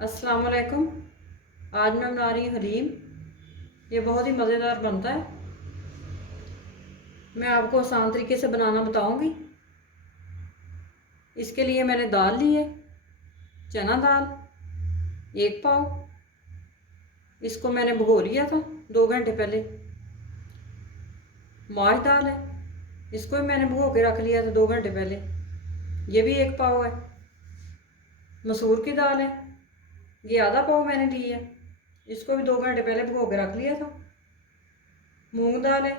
अस्सलाम वालेकुम। आज मैं बना रही हूँ हलीम। ये बहुत ही मज़ेदार बनता है। मैं आपको आसान तरीके से बनाना बताऊंगी। इसके लिए मैंने दाल ली है, चना दाल 1 पाव। इसको मैंने भिगो लिया था 2 घंटे पहले। माश दाल है, इसको भी मैंने भिगो के रख लिया था 2 घंटे पहले। ये भी 1 पाव है। मसूर की दाल है, ये आधा पाव मैंने ली है। इसको भी 2 घंटे पहले भिगो के रख लिया था। मूंग दाल है,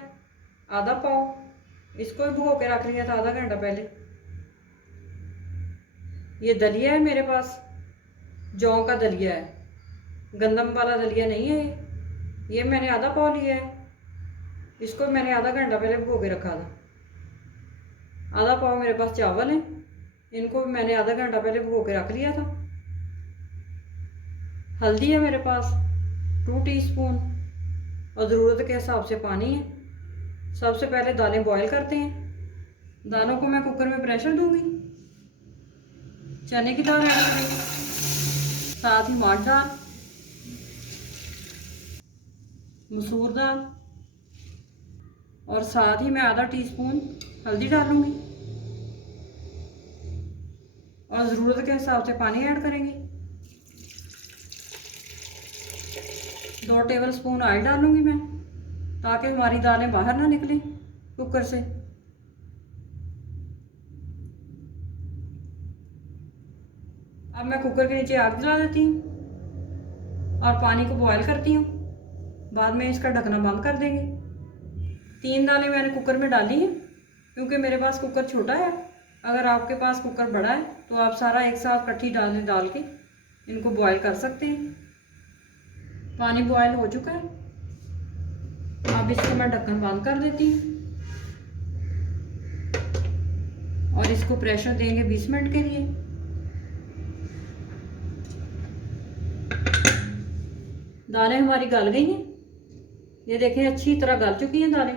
आधा पाव। इसको भी भिगो के रख लिया था आधा घंटा पहले। ये दलिया है मेरे पास, जौ का दलिया है, गंदम वाला दलिया नहीं है ये मैंने आधा पाव लिया है। इसको मैंने आधा घंटा पहले भिगो के रखा था। आधा पाव मेरे पास चावल हैं, इनको भी मैंने आधा घंटा पहले भिगो के रख लिया था। हल्दी है मेरे पास 2 टीस्पून और ज़रूरत के हिसाब से पानी है। सबसे पहले दालें बॉईल करते हैं। दालों को मैं कुकर में प्रेशर दूंगी। चने की दाल ऐड करेंगे, साथ ही माठ दाल, मसूर दाल और साथ ही मैं आधा टीस्पून हल्दी डालूंगी और ज़रूरत के हिसाब से पानी ऐड करेंगे। 2 टेबलस्पून ऑयल डालूंगी मैं, ताकि हमारी दालें बाहर ना निकलें कुकर से। अब मैं कुकर के नीचे आग जला देती हूँ और पानी को बॉयल करती हूँ। बाद में इसका ढकना बंद कर देंगे। 3 दालें मैंने कुकर में डाली हैं, क्योंकि मेरे पास कुकर छोटा है। अगर आपके पास कुकर बड़ा है तो आप सारा एक साथ इकट्ठी डालें डाल के इनको बॉयल कर सकते हैं। पानी बॉयल हो चुका है। अब इसको मैं ढक्कन बंद कर देती हूँ और इसको प्रेशर देंगे 20 मिनट के लिए। दालें हमारी गल गई हैं, ये देखें अच्छी तरह गल चुकी हैं दालें।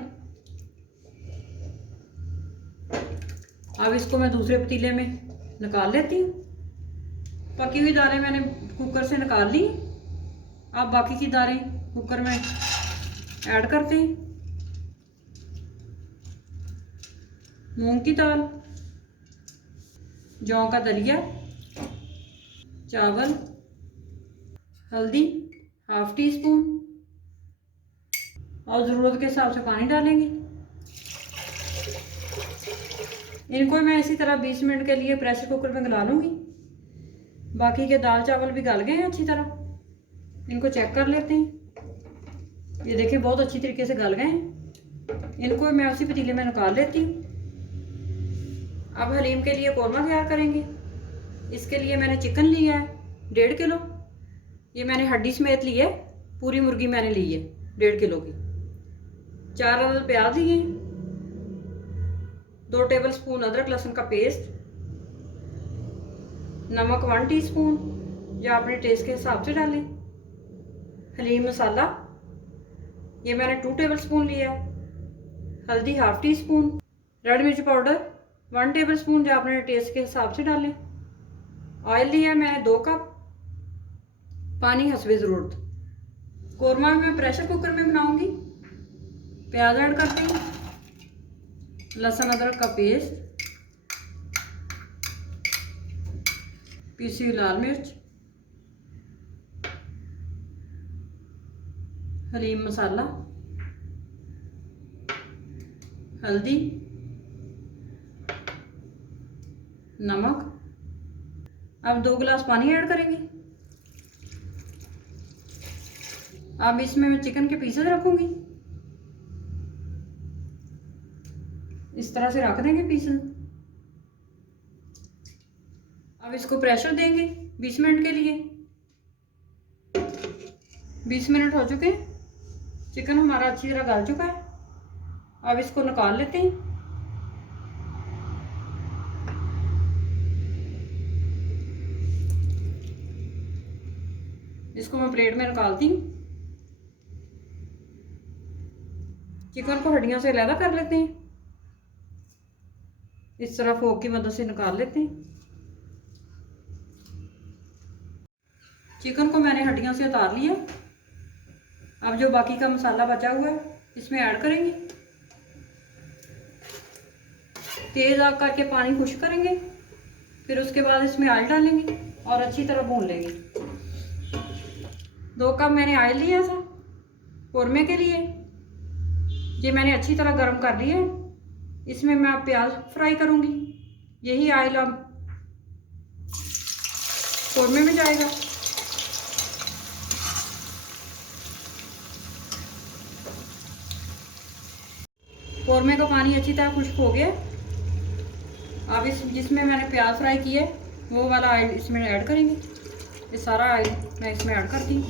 अब इसको मैं दूसरे पतीले में निकाल लेती हूँ। पकी हुई दालें मैंने कुकर से निकाल ली। अब बाकी की दालें कुकर में ऐड करते हैं। मूंग की दाल, जौ का दलिया, चावल, हल्दी 1/2 टीस्पून और ज़रूरत के हिसाब से पानी डालेंगे। इनको मैं इसी तरह 20 मिनट के लिए प्रेशर कुकर में गला लूँगी। बाकी के दाल चावल भी गल गए हैं अच्छी तरह। इनको चेक कर लेते हैं। ये देखिए बहुत अच्छी तरीके से गल गए हैं। इनको मैं उसी पतीले में निकाल लेती हूँ। अब हलीम के लिए कौरमा तैयार करेंगे। इसके लिए मैंने चिकन लिया है 1.5 किलो। ये मैंने हड्डी समेत ली है, पूरी मुर्गी मैंने ली है 1.5 किलो की। 4 अदद प्याज लिए, 2 टेबलस्पून अदरक लहसुन का पेस्ट, नमक 1 टीस्पून या अपने टेस्ट के हिसाब से डालें। हलीम मसाला ये मैंने 2 टेबलस्पून लिया है। हल्दी 1/2 टीस्पून, रेड मिर्च पाउडर 1 टेबलस्पून या अपने टेस्ट के हिसाब से डालें। ऑयल लिया है मैंने 2 कप, पानी हस्बे ज़रूरत। कौरमा मैं प्रेशर कुकर में बनाऊंगी। प्याज ऐड करते हैं, लहसुन अदरक का पेस्ट, पीसी हुई लाल मिर्च, हलीम मसाला, हल्दी, नमक। अब 2 गिलास पानी ऐड करेंगे। अब इसमें मैं चिकन के पीसेस रखूंगी। इस तरह से रख देंगे पीसेस। अब इसको प्रेशर देंगे 20 मिनट के लिए। 20 मिनट हो चुके हैं। चिकन हमारा अच्छी तरह गल चुका है। अब इसको निकाल लेते हैं। इसको मैं प्लेट में निकालती हूँ। चिकन को हड्डियों से अलग कर लेते हैं। इस तरह फोक की मदद से निकाल लेते हैं। चिकन को मैंने हड्डियों से उतार लिया। अब जो बाकी का मसाला बचा हुआ है इसमें ऐड करेंगे। तेज़ आग करके पानी खुश्क करेंगे, फिर उसके बाद इसमें ऑयल डालेंगे और अच्छी तरह भून लेंगे। 2 कप मैंने ऑयल लिया था कौरमे के लिए, ये मैंने अच्छी तरह गर्म कर लिया है। इसमें मैं अब प्याज फ्राई करूँगी। यही ऑयल अब कौरमे में जाएगा। कौरमे का पानी अच्छी तरह खुश्क हो गया। अब इस जिसमें मैंने प्याज फ्राई किया है वो वाला ऑयल इसमें ऐड करेंगे। ये सारा ऑयल मैं इसमें ऐड करती हूँ।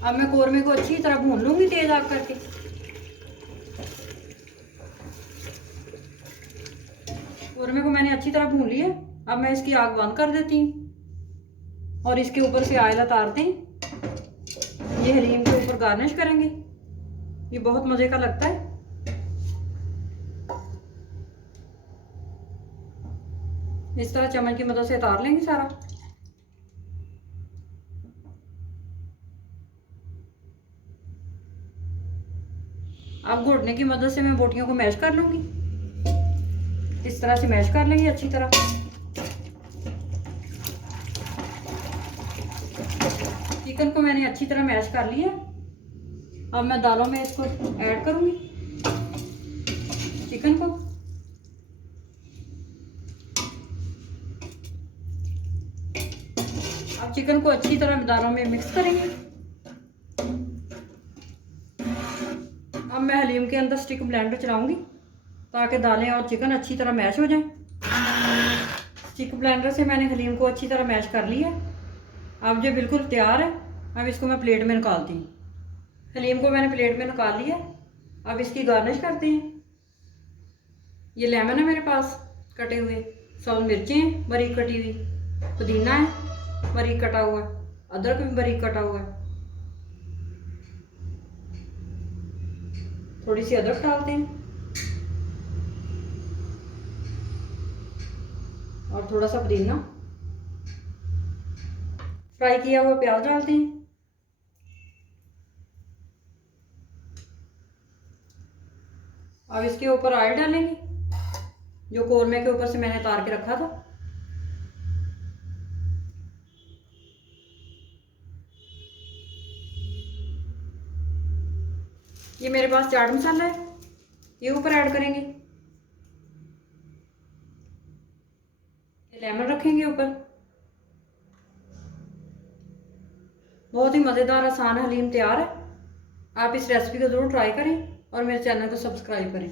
अब मैं कौरमे को अच्छी तरह भून लूँगी तेज़ आग करके। कौरमे को मैंने अच्छी तरह भून लिया। अब मैं इसकी आग बंद कर देती हूँ और इसके ऊपर से ऑयल उतारते हैं। ये हलीम के ऊपर गार्निश करेंगे। ये बहुत मज़े का लगता है। इस तरह चम्मच की मदद से उतार लेंगे सारा। अब घोटने की मदद से मैं बोटियों को मैश कर लूँगी। इस तरह से मैश कर लेंगे अच्छी तरह। चिकन को मैंने अच्छी तरह मैश कर लिया। अब मैं दालों में इसको ऐड करूँगी, चिकन को। अब चिकन को अच्छी तरह दालों में मिक्स करेंगे। अब मैं हलीम के अंदर स्टिक ब्लेंडर चलाऊंगी ताकि दालें और चिकन अच्छी तरह मैश हो जाएं। स्टिक ब्लेंडर से मैंने हलीम को अच्छी तरह मैश कर लिया। अब ये बिल्कुल तैयार है। अब इसको मैं प्लेट में निकालती हूँ। हलीम को मैंने प्लेट में निकाल लिया। अब इसकी गार्निश करते हैं। ये लेमन है मेरे पास कटे हुए, 100 मिर्चें हैं बारीक कटी हुई, पुदीना है बारीक कटा हुआ, अदरक भी बारीक कटा हुआ है। थोड़ी सी अदरक डालते हैं और थोड़ा सा पुदीना। फ्राई किया हुआ प्याज डालते हैं। अब इसके ऊपर ऑयल डालेंगे जो कौरमे के ऊपर से मैंने उतार के रखा था। ये मेरे पास चाट मसाला है, ये ऊपर ऐड करेंगे। लेमन रखेंगे ऊपर। बहुत ही मज़ेदार आसान हलीम तैयार है। आप इस रेसिपी को ज़रूर ट्राई करें और मेरे चैनल को सब्सक्राइब करें।